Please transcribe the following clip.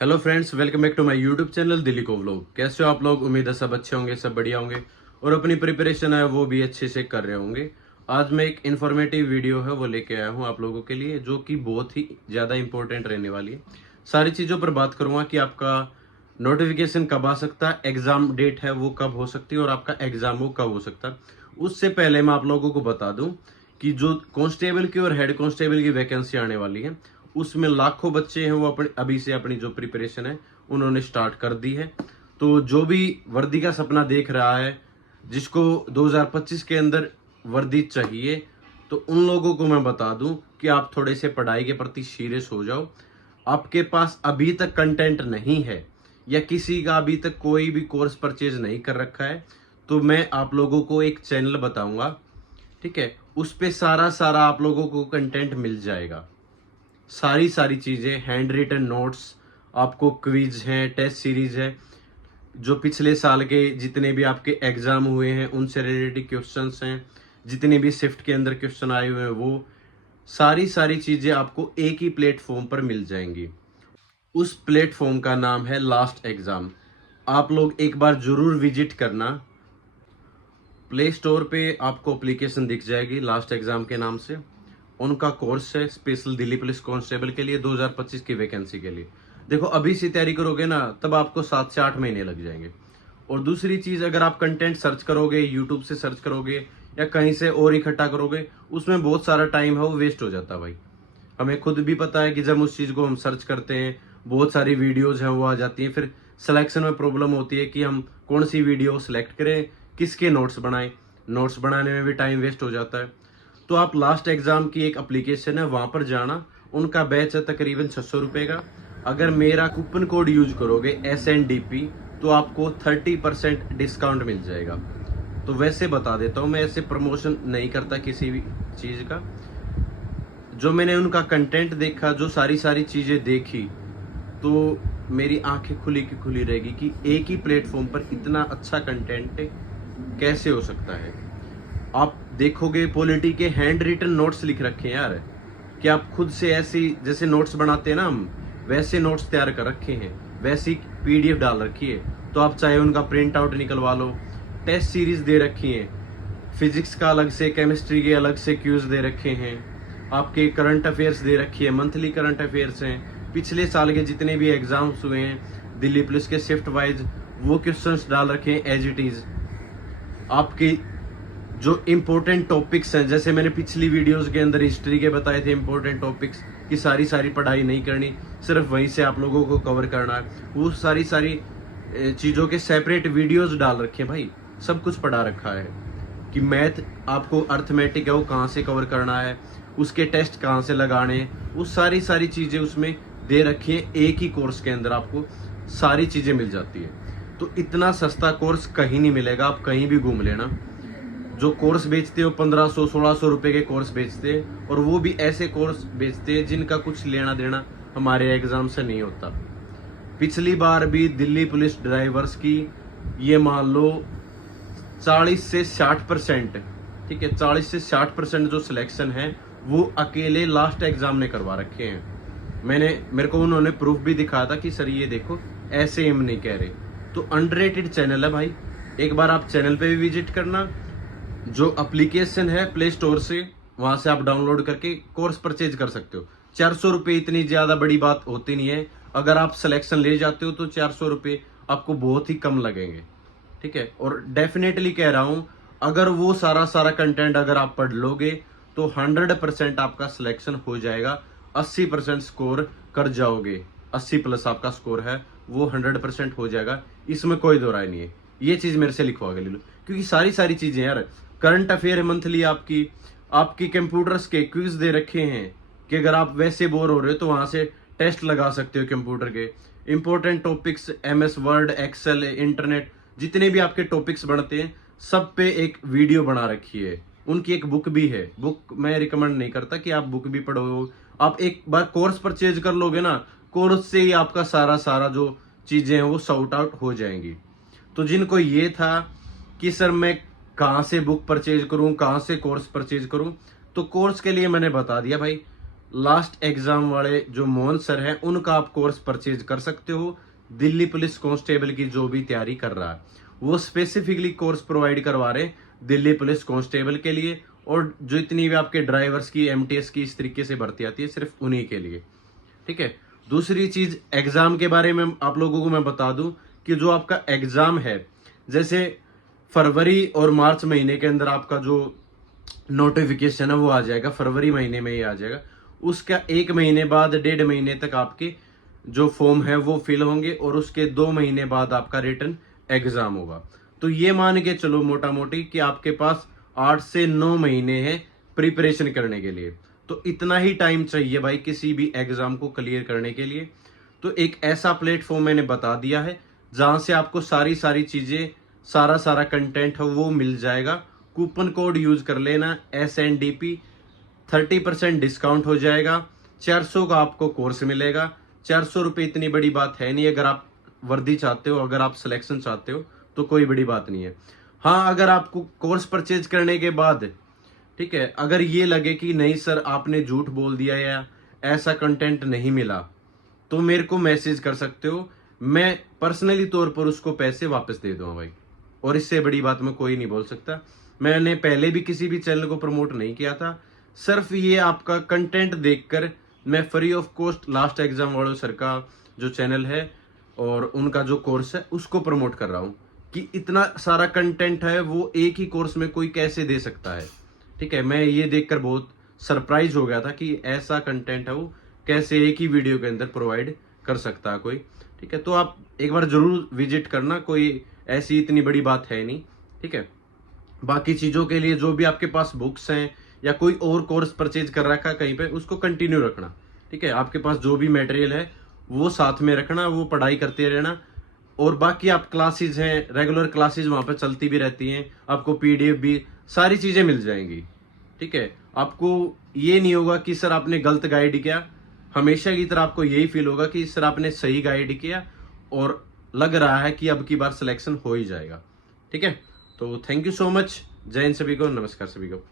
Hello friends, welcome back to my YouTube channel Delhi को vlog. कैसे हो आप लोग? उम्मीद है सब अच्छे होंगे, सब बढ़िया होंगे और अपनी प्रिपरेशन है वो भी अच्छे से कर रहे होंगे। आज मैं एक इन्फॉर्मेटिव वीडियो है वो लेके आया हूँ आप लोगों के लिए, जो कि बहुत ही ज़्यादा इंपॉर्टेंट रहने वाली है। सारी चीज़ों पर बात करूँगा कि आपका नोटिफिकेशन कब आ सकता है, एग्ज़ाम डेट है वो कब हो सकती है और आपका एग्ज़ाम वो कब हो सकता है। उससे पहले मैं आप लोगों को बता दूँ कि जो कांस्टेबल की और हेड कांस्टेबल की वैकेंसी आने वाली है, उसमें लाखों बच्चे हैं वो अपने अभी से अपनी जो प्रिपरेशन है उन्होंने स्टार्ट कर दी है। तो जो भी वर्दी का सपना देख रहा है, जिसको 2025 के अंदर वर्दी चाहिए, तो उन लोगों को मैं बता दूं कि आप थोड़े से पढ़ाई के प्रति सीरियस हो जाओ। आपके पास अभी तक कंटेंट नहीं है या किसी का अभी तक कोई भी कोर्स परचेज नहीं कर रखा है, तो मैं आप लोगों को एक चैनल बताऊंगा, ठीक है? उस पे सारा सारा आप लोगों को कंटेंट मिल जाएगा। सारी सारी चीज़ें, हैंड रिटन नोट्स, आपको क्विज हैं, टेस्ट सीरीज है, जो पिछले साल के जितने भी आपके एग्जाम हुए हैं उनसे रिलेटेड क्वेश्चंस हैं, जितने भी शिफ्ट के अंदर क्वेश्चन आए हुए हैं, वो सारी सारी चीज़ें आपको एक ही प्लेटफॉर्म पर मिल जाएंगी। उस प्लेटफॉर्म का नाम है लास्ट एग्ज़ाम। आप लोग एक बार ज़रूर विजिट करना। प्ले स्टोर पे आपको एप्लीकेशन दिख जाएगी लास्ट एग्ज़ाम के नाम से। उनका कोर्स है स्पेशल दिल्ली पुलिस कांस्टेबल के लिए 2025 की वैकेंसी के लिए। देखो, अभी से तैयारी करोगे ना तब आपको 7 से 8 महीने लग जाएंगे। और दूसरी चीज़, अगर आप कंटेंट सर्च करोगे, यूट्यूब से सर्च करोगे या कहीं से और इकट्ठा करोगे, उसमें बहुत सारा टाइम है वो वेस्ट हो जाता है भाई। हमें खुद भी पता है कि जब उस चीज़ को हम सर्च करते हैं, बहुत सारी वीडियोज़ हैं वो आ जाती हैं, फिर सिलेक्शन में प्रॉब्लम होती है कि हम कौन सी वीडियो सेलेक्ट करें, किसके नोट्स बनाएं। नोट्स बनाने में भी टाइम वेस्ट हो जाता है। तो आप लास्ट एग्ज़ाम की एक एप्लीकेशन है वहाँ पर जाना। उनका बैच है तकरीबन 600 रुपये का। अगर मेरा कूपन कोड यूज करोगे SNDP, तो आपको 30% डिस्काउंट मिल जाएगा। तो वैसे बता देता हूँ, मैं ऐसे प्रमोशन नहीं करता किसी भी चीज़ का। जो मैंने उनका कंटेंट देखा, जो सारी सारी चीज़ें देखी, तो मेरी आंखें खुली की खुली रहेगी कि एक ही प्लेटफॉर्म पर इतना अच्छा कंटेंट कैसे हो सकता है। आप देखोगे पॉलिटी के हैंड रिटन नोट्स लिख रखे हैं यार, कि आप खुद से ऐसी जैसे नोट्स बनाते हैं ना हम, वैसे नोट्स तैयार कर रखे हैं, वैसी PDF डाल रखी है। तो आप चाहे उनका प्रिंट आउट निकलवा लो। टेस्ट सीरीज दे रखी है, फिजिक्स का अलग से, केमिस्ट्री के अलग से क्यूज दे रखे हैं, आपके करंट अफेयर्स दे रखी है, मंथली करंट अफेयर्स हैं, पिछले साल के जितने भी एग्जाम्स हुए हैं दिल्ली पुलिस के शिफ्ट वाइज, वो क्वेश्चंस डाल रखे हैं एज इट इज। आपके जो इम्पोर्टेंट टॉपिक्स हैं, जैसे मैंने पिछली वीडियोस के अंदर हिस्ट्री के बताए थे इम्पोर्टेंट टॉपिक्स, की सारी सारी पढ़ाई नहीं करनी, सिर्फ वहीं से आप लोगों को कवर करना है। वो सारी सारी चीज़ों के सेपरेट वीडियोस डाल रखे हैं भाई। सब कुछ पढ़ा रखा है कि मैथ आपको अर्थमेटिक है वो कहाँ से कवर करना है, उसके टेस्ट कहाँ से लगाने हैं, वो सारी सारी चीज़ें उसमें दे रखी है। एक ही कोर्स के अंदर आपको सारी चीज़ें मिल जाती है। तो इतना सस्ता कोर्स कहीं नहीं मिलेगा, आप कहीं भी घूम लेना। जो कोर्स बेचते हो 1500-1600 रुपए के कोर्स बेचते हैं, और वो भी ऐसे कोर्स बेचते हैं जिनका कुछ लेना देना हमारे एग्जाम से नहीं होता। पिछली बार भी दिल्ली पुलिस ड्राइवर्स की, ये मान लो 40 से 60%, ठीक है, 40 से 60% जो सिलेक्शन है वो अकेले लास्ट एग्जाम ने करवा रखे हैं। मेरे को उन्होंने प्रूफ भी दिखाया था कि सर ये देखो, ऐसे हम नहीं कह रहे। तो अंडररेटेड चैनल है भाई, एक बार आप चैनल पे भी विजिट करना। जो एप्लीकेशन है प्ले स्टोर से, वहां से आप डाउनलोड करके कोर्स परचेज कर सकते हो। 400 रुपये इतनी ज्यादा बड़ी बात होती नहीं है। अगर आप सिलेक्शन ले जाते हो तो 400 रुपये आपको बहुत ही कम लगेंगे, ठीक है। और डेफिनेटली कह रहा हूं, अगर वो सारा सारा कंटेंट अगर आप पढ़ लोगे तो 100% आपका सिलेक्शन हो जाएगा। 80% स्कोर कर जाओगे, 80+ आपका स्कोर है वो 100% हो जाएगा, इसमें कोई दो राय नहीं है। ये चीज मेरे से लिखवा के ले लो, क्योंकि सारी सारी चीजें यार, करंट अफेयर है मंथली आपकी, आपकी कंप्यूटर्स के क्विज दे रखे हैं कि अगर आप वैसे बोर हो रहे हो तो वहां से टेस्ट लगा सकते हो कंप्यूटर के। Important topics, MS Word, Excel, internet, जितने भी आपके टॉपिक्स बनते हैं सब पे एक वीडियो बना रखी है। उनकी एक बुक भी है। बुक मैं रिकमेंड नहीं करता कि आप बुक भी पढ़ो, आप एक बार कोर्स परचेज कर लोगे ना, कोर्स से ही आपका सारा सारा जो चीजें हैं वो सॉर्ट आउट हो जाएंगी। तो जिनको ये था कि सर मैं कहाँ से बुक परचेज करूं, कहाँ से कोर्स परचेज करूं, तो कोर्स के लिए मैंने बता दिया भाई। लास्ट एग्जाम वाले जो मोहन सर हैं उनका आप कोर्स परचेज कर सकते हो। दिल्ली पुलिस कांस्टेबल की जो भी तैयारी कर रहा है वो स्पेसिफिकली कोर्स प्रोवाइड करवा रहे हैं दिल्ली पुलिस कांस्टेबल के लिए, और जो इतनी भी आपके ड्राइवर्स की, एमटीएस की इस तरीके से भर्ती आती है सिर्फ उन्हीं के लिए। ठीक है। दूसरी चीज एग्जाम के बारे में आप लोगों को मैं बता दूं कि जो आपका एग्जाम है, जैसे फरवरी और मार्च महीने के अंदर आपका जो नोटिफिकेशन है वो आ जाएगा, फरवरी महीने में ही आ जाएगा। उसका 1 महीने बाद 1.5 महीने तक आपके जो फॉर्म है वो फिल होंगे, और उसके 2 महीने बाद आपका रिटन एग्जाम होगा। तो ये मान के चलो मोटा मोटी कि आपके पास 8 से 9 महीने हैं प्रिपरेशन करने के लिए। तो इतना ही टाइम चाहिए भाई किसी भी एग्जाम को क्लियर करने के लिए। तो एक ऐसा प्लेटफॉर्म मैंने बता दिया है जहां से आपको सारी चीजें, सारा कंटेंट है वो मिल जाएगा। कूपन कोड यूज कर लेना SNDP, 30% डिस्काउंट हो जाएगा। 400 का आपको कोर्स मिलेगा। 400 रुपये इतनी बड़ी बात है नहीं। अगर आप वर्दी चाहते हो, अगर आप सिलेक्शन चाहते हो तो कोई बड़ी बात नहीं है। हाँ, अगर आपको कोर्स परचेज करने के बाद, ठीक है, अगर ये लगे कि नहीं सर आपने झूठ बोल दिया या ऐसा कंटेंट नहीं मिला, तो मेरे को मैसेज कर सकते हो। मैं पर्सनली तौर पर उसको पैसे वापस दे दूंगा भाई, और इससे बड़ी बात मैं कोई नहीं बोल सकता। मैंने पहले भी किसी भी चैनल को प्रमोट नहीं किया था। सिर्फ ये आपका कंटेंट देखकर मैं free of cost last exam वालों सर का जो चैनल है और उनका जो कोर्स है उसको प्रमोट कर रहा हूँ कि इतना सारा कंटेंट है वो एक ही कोर्स में कोई कैसे दे सकता है। ठीक है, मैं ये देखकर बहुत सरप्राइज हो गया था कि ऐसा कंटेंट है वो कैसे एक ही वीडियो के अंदर प्रोवाइड कर सकता है कोई। ठीक है, तो आप एक बार जरूर विजिट करना, कोई ऐसी इतनी बड़ी बात है नहीं। ठीक है, बाकी चीजों के लिए जो भी आपके पास बुक्स हैं या कोई और कोर्स परचेज कर रखा है कहीं पे, उसको कंटिन्यू रखना। ठीक है, आपके पास जो भी मटेरियल है वो साथ में रखना, वो पढ़ाई करते रहना। और बाकी आप क्लासेज हैं, रेगुलर क्लासेज वहां पे चलती भी रहती हैं, आपको PDF भी सारी चीजें मिल जाएंगी। ठीक है, आपको ये नहीं होगा कि सर आपने गलत गाइड किया। हमेशा की तरह आपको यही फील होगा कि सर आपने सही गाइड किया और लग रहा है कि अब की बार सिलेक्शन हो ही जाएगा। ठीक है, तो थैंक यू सो मच। जय हिंद सभी को, नमस्कार सभी को।